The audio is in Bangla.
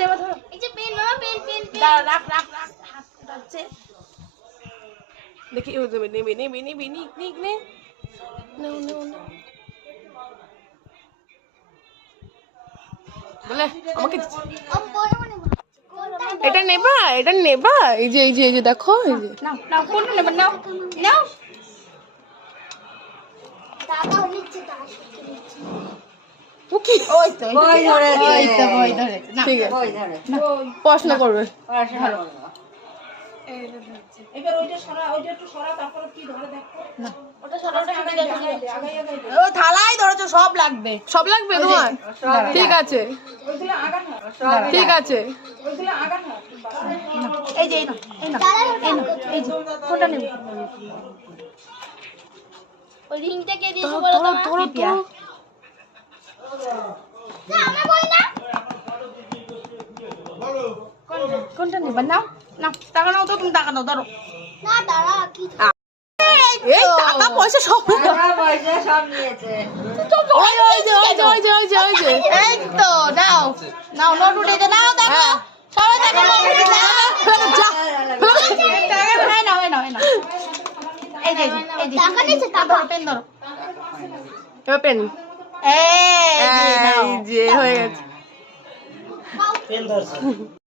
নেবা ধরো এই যে পেন মামা পেন পেন দাঁড়া রাখ রাখ রাখ হাত কাটাচ্ছে দেখি ও নেবে নেবে নেবে নেবে নিক নিক নে নাও নাও নাও বলে আমাকে এটা নেবা এই যে দেখো এই যে নাও নাও কোনটা নেবা নাও নাও দাদা নিচ্ছে ও কি ওই তো বই ধরে বই ধরে না ঠিক আছে বই ধরে পড়াশোনা করবে পড়াশোনা করো। এবার ওইটা সরা, ওইটা একটু সরা, তারপরে কি ধরে দেখো। ওটা সরাটা আগাই দে, আগাই দে। ও থালায় ধরেছো সব লাগবে সব লাগবে তোমার ঠিক আছে ওইগুলো আগান না, ঠিক আছে ওইগুলো আগান না। এই যে এই না এই যে কোনটা নেব ওই রিংটা কে দিয়েছো বলো তো ধরো না আমরা বই না কোনটা নেব নাও নাও টাকা নাও তো তুমি টাকা নাও ধরো না দাঁড়া কি এই টাকা পয়সা সব টাকা পয়সা সব নিয়েছে। ওই যে এই তো নাও নাও নোট উঠে নাও দেখো সবাই দেখো নোট উঠে নাও যা টাকা হয় না এই যে টাকা নিচে টাকা পেন ধরো পেন এই যে হয়ে গেছে পেন ধরছে